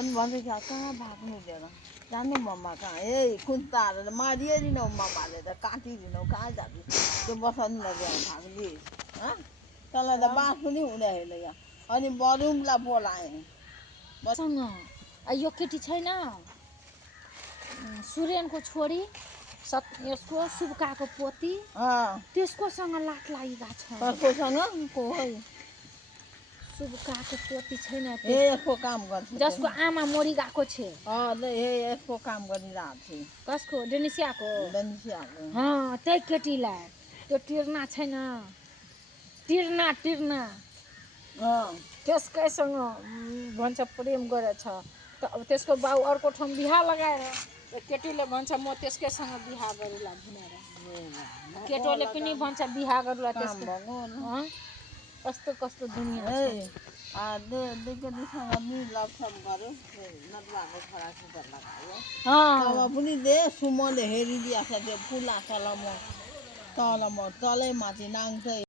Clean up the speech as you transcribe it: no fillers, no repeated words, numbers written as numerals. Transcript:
अनि भन्छ कि कहाँ भाग्नु दिएर जानु मम्मा कहाँ ए कुन तारेर मारिदिनौ मम्माले त काटिदिनौ कहाँ जानु त्यो बसाउनुलाई ल्याएर भाग्दिएछ तँलाई त बाँस पनि हुँदैन होइन यहाँ अनि बरुमलाई बोलाएँ यो केटी छैन सुरेनको छोरी यसको सुब्काको पोती त्यसकोसँग लात लागेको छ कसकोसँग को सुब्काको पोती छैन यसको काम गर्छ जसको आमा मरि गएको छ यसको काम गरिरहेको थिएँ कसको डेनिसियाको त्यही केटीलाई त्यो तिर्ना छैन तिर्ना त्यसकैसँग भन्छ प्रेम गरेछ त्यसको बाउ अर्को ठाउँ बिहा लगाएर केटीले भन्छ म त्यसकैसँग बिहा गरौँला भनेर केटोले पनि भन्छ बिहा गरौँला त्यसको कस्तो कस्तो दुनियाँ केटीसँग नि लपसप गऱ्यो नदुवाको छोराछुरा लगायो तब पनि दे सुमले हेरिदिएको छ त्यो फुला तल म तलै माथि नाङ्छ